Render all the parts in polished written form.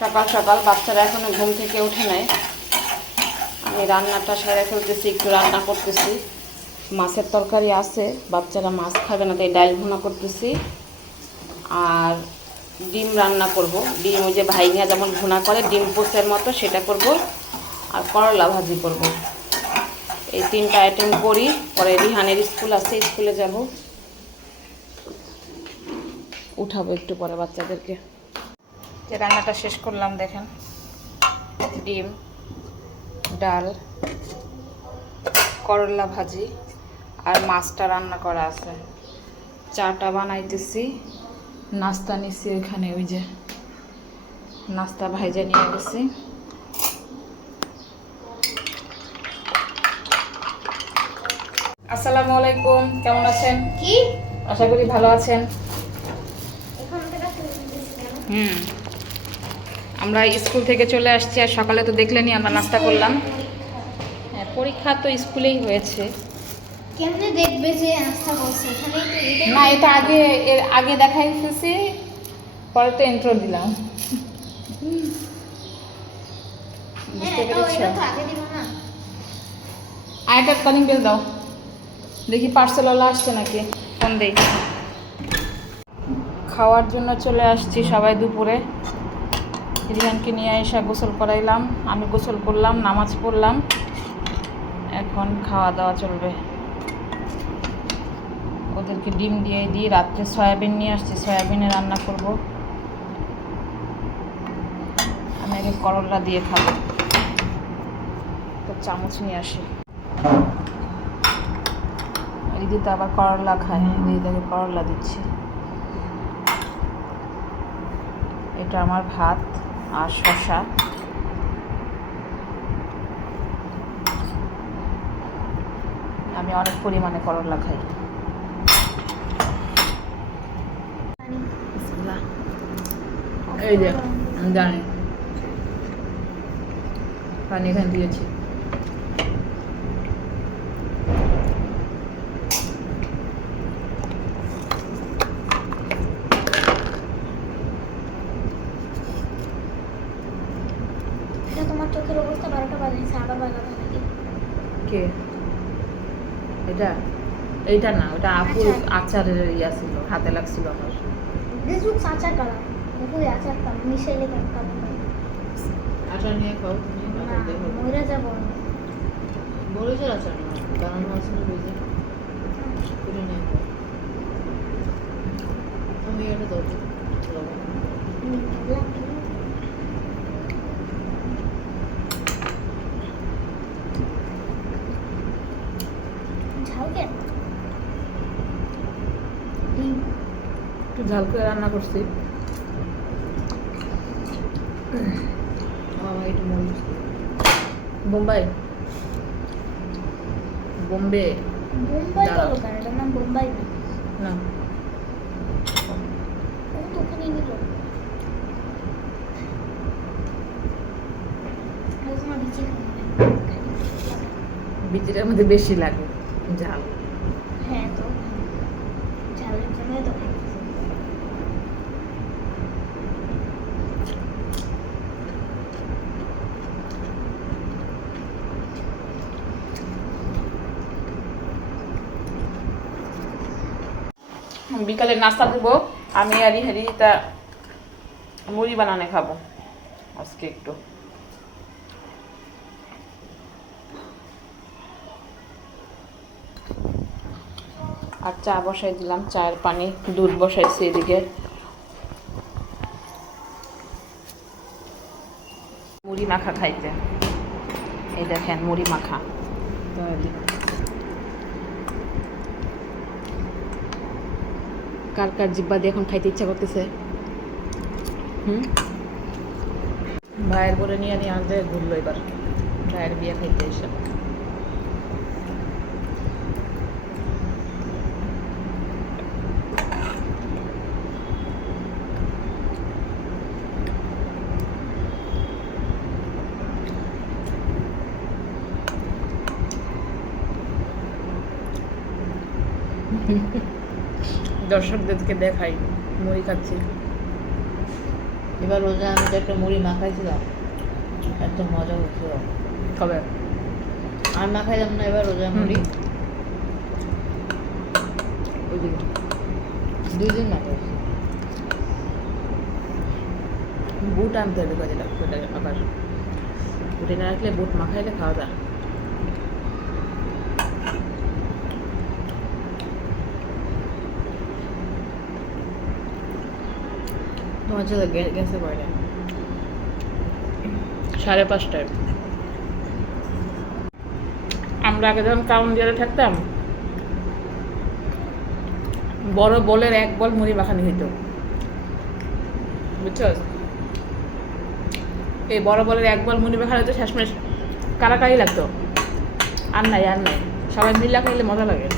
সকাল সকাল বাচ্চারা এখনো ঘুম থেকে উঠে নেয়। আমি রান্নাটা সেরে ফেলতেছি, একটু রান্না করতেছি। মাছের তরকারি আছে, বাচ্চারা মাছ খাবে না তাই ডাল ভুনা করতেছি। আর ডিম রান্না করব, ডিম ওই যে ভাইঙ্গা যেমন ভুনা করে ডিম পোস্টের মতো সেটা করব। আর করলা ভাজি করব। এই 3টা আইটেম করি, পরে রিহানের স্কুল আছে, স্কুলে যাব, উঠাবো একটু পরে বাচ্চাদেরকে। যে রান্নাটা শেষ করলাম দেখেন, ডিম, ডাল, করলা ভাজি আর মাছটা রান্না করা আছে। চাটা বানাইতেছি, নাস্তা নিচ্ছি ওইখানে, ওই যে নাস্তা ভাইজা নিয়ে গেছি। আসসালামু আলাইকুম, কেমন আছেন? কি আশা করি ভালো আছেন। আমরা স্কুল থেকে চলে আসছি, আর সকালে তো দেখলেনি আমরা নাস্তা করলাম। হ্যাঁ, পরীক্ষা তো স্কুলেই হয়েছে। কেমনে দেখবে যে নাস্তা করছে এখানেই তো এটাই না, এটা এর আগে দেখাই ফেলছি, পরে তো ইন্ট্রো দিলাম। বুঝতে পেরেছ? এটা তো আগে দিব না। আরেকটা কলিং বেল দাও, দেখি পার্সেলওয়ালা আসছে নাকি, ফোন দেই। খাওয়ার জন্য চলে আসছি সবাই দুপুরে। রিহানকে নিয়ে এসে গোসল করাইলাম, আমি গোসল করলাম, নামাজ পড়লাম, এখন খাওয়া দাওয়া চলবে। ওদেরকে ডিম দিয়ে দিই, রাত্রে সয়াবিন নিয়ে আসছি, সয়াবিনে রান্না করব। আমি আগে করলা দিয়ে খাবো, তো চামচ নিয়ে আসি। এই দিতে আবার করলা খায়, দিদিকে করলা দিচ্ছি। এটা আমার ভাত আর শসা। আমি অনেক পরিমাণে করলা খাই। এই যে আমি জানি, পানি এখানে দিয়েছি। এটা তোমার চোখের অবস্থা 12টা বাজাইছে, আবার বাজাবে নাকি? কে এটা? এইটা না, ওটা আপুর আচারের ইয়া ছিল, হাতে লাগছিল আমার। দিস লুকস আচার কালার। দেখো আচার কালার মিশাইলে কালার। আচার নিয়ে খাও, তুমি না মইরা যাব। বলেছেন আচার বানানো আছে না বুঝে করে নিয়ে খাও। আমি এটা দরজা ঝাল কেন? একটু ঝাল করে রান্না করছি। আমার একটু মরিচ বোম্বাই, বোম্বে বোম্বাই দাঁড়াও। বলো কেন? এটার নাম বোম্বাই না। না, ও তো ওখানেই নিল। তোমার বিচি বিচিটার মধ্যে বেশি লাগে ঝাল। হ্যাঁ তো ঝালের জন্য তো বিকালে নাস্তা দেবো, আমি আর তা মুড়ি বানানে খাবো আজকে একটু। আর চা বসাই দিলাম, চায়ের পানি, দুধ বসাইছি এদিকে। মুড়ি মাখা খাইতে, এই দেখেন মুড়ি মাখা। কার কার জিব্বা দিয়ে এখন খাইতে ইচ্ছা করতেছে? ভাইয়ের বলে নিয়ে আনতে ঘুরলো এবার, ভাইয়ের বিয়ে খাইতে এসে। দর্শকদেরকে দেখাই মুড়ি খাচ্ছি। এবার রোজা আমি তো একটা মুড়ি মাখাইছিলাম, এত মজা হচ্ছিল। কবে? আমি মাখাইলাম না এবার রোজা মুড়ি, ওই দিন 2 দিন মাখাইছি। বুট আনতে হবে কাজে লাগবে, ওটা আবার বুটে না রাখলে বুট মাখাইলে খাওয়া যায়। তোমার ছেলে গেছে কয়টা? 5:30টায়। আমরা আগে যখন কাউন্ডিয়ারে থাকতাম, বড় বলের 1 বল মুড়ি মাখানি হইতো, বুঝছো? এই বড় বলের 1 বল মুড়ি মাখানি হইতো, শেষমেশ কারাকারি লাগতো। আর নাই সবাই মিল্লা খাইলে মজা লাগে।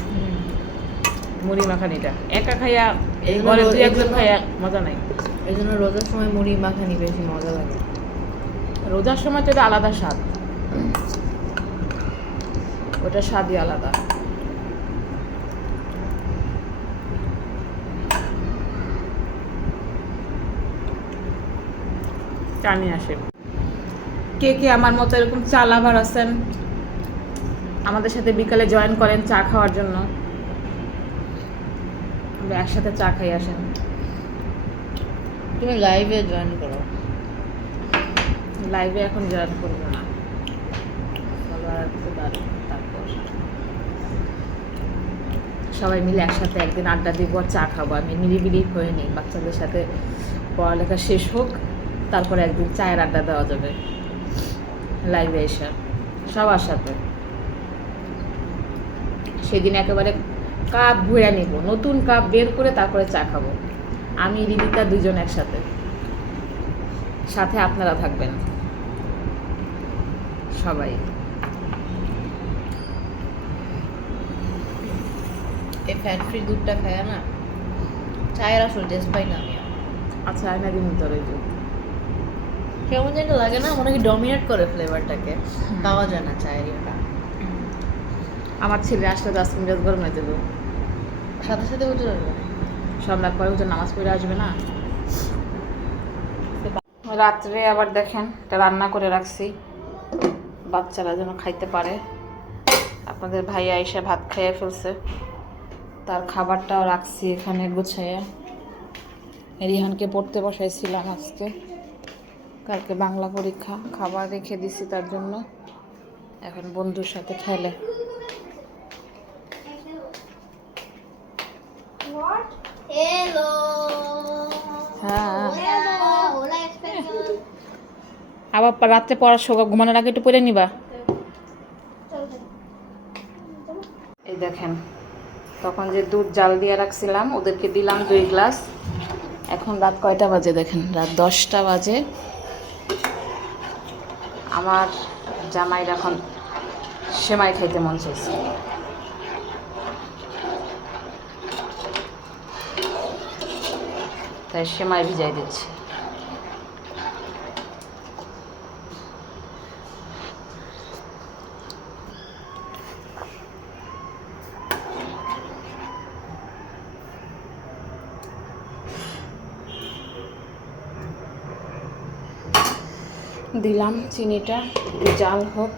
মুড়ি মাখানিটা একা খাইয়া এই ঘরে 2-1 জন খাইয়া মজা নাই। এই জন্য রোজার সময় মুড়ি মাখানি বেশি মজা লাগে। রোজার সময় তো এটা আলাদা স্বাদ, ওটা স্বাদই আলাদা। টানি আসে। কে কে আমার মতো এরকম চা লাভার আছেন, আমাদের সাথে বিকালে জয়েন করেন চা খাওয়ার জন্য। আমরা একসাথে চা খাই, আসেন। তুমি লাইভে জয়েন করো। লাইভে এখন জয়েন করবো না, তারপর সবাই মিলে একসাথে একদিন আড্ডা দিব আর চা খাবো। আমি নিরিবিলি হয়ে নিই, বাচ্চাদের সাথে পড়ালেখা শেষ হোক, তারপরে একদিন চায়ের আড্ডা দেওয়া যাবে লাইভে এসে সবার সাথে। সেদিন একেবারে কাপ ভুয়া নিব, নতুন কাপ বের করে তারপরে চা খাবো। আমি রিবিকা 2 জন একসাথে, সাথে আপনারা থাকবেন সবাই। এই ফ্যাট ফ্রি দুধটা খায় না, চায়ের আসল টেস্ট পাই না আমি। আচ্ছা, আয়না দিন তোর এই যে কেমন যেন লাগে না, মনে হয় ডমিনেট করে ফ্লেভারটাকে, পাওয়া যায় না চায়ের এটা। আমার ছেলে আসলে 10 মিনিট গরমে দেবো, সাথে সাথে উঠে যাবে। সন্ধ্যার পরে হচ্ছে নামাজ পড়ে আসবে না। রাত্রে আবার দেখেন এটা রান্না করে রাখছি, বাচ্চারা যেন খাইতে পারে। আপনাদের ভাইয়া এসে ভাত খাইয়ে ফেলছে, তার খাবারটাও রাখছি এখানে গুছাইয়ে। রিহানকে পড়তে বসাইছিলাম আজকে, কালকে বাংলা পরীক্ষা, খাবার রেখে দিছি তার জন্য। এখন বন্ধুর সাথে খেলে। Hello. হ্যাঁ, Hola, expensive. আবার রাত্রে পড়ার শোক, ঘুমানোর আগে একটু পড়ে নিবা। এই দেখেন, তখন যে দুধ জাল দিয়ে রাখছিলাম ওদেরকে দিলাম 2 গ্লাস। এখন রাত কয়টা বাজে দেখেন, রাত 10টা বাজে। আমার জামাইর এখন সেমাই খাইতে মন চাইছে, তাই সেমাই ভিজাই দিচ্ছি। দিলাম চিনিটা, জাল হোক।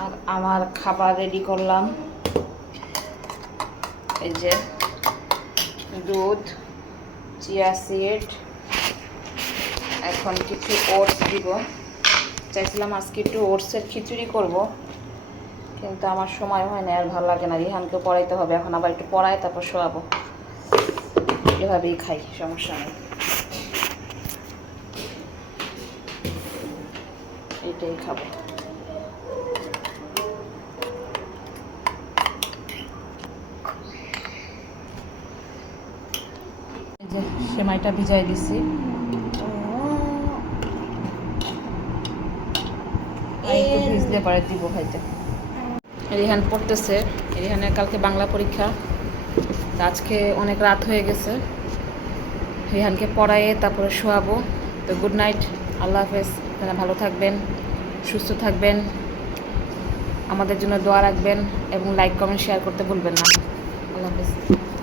আর আমার খাবার রেডি করলাম, এই যে দুধ, চিয়া সিড, এখন কিছু ওটস দিব। চাইছিলাম আজকে একটু ওটসের খিচুড়ি করব, কিন্তু আমার সময় হয় না, আর ভালো লাগে না। রিহানকে পড়াইতে হবে, এখন আবার একটু পড়াই তারপর শোয়াবো। এভাবেই খাই, সমস্যা নেই। এটাই খাবো। এই যে সেমাইটা ভিজাই দিছি, একটু ভিজলে পরে দিব খাইতে। রিহান পড়তেছে, রিহানের কালকে বাংলা পরীক্ষা, আজকে অনেক রাত হয়ে গেছে। রিহানকে পড়াইয়ে তারপরে শোয়াবো। তো গুড নাইট, আল্লাহ হাফেজ। আপনারা ভালো থাকবেন, সুস্থ থাকবেন, আমাদের জন্য দোয়া রাখবেন এবং লাইক কমেন্ট শেয়ার করতে ভুলবেন না। হাফেজ।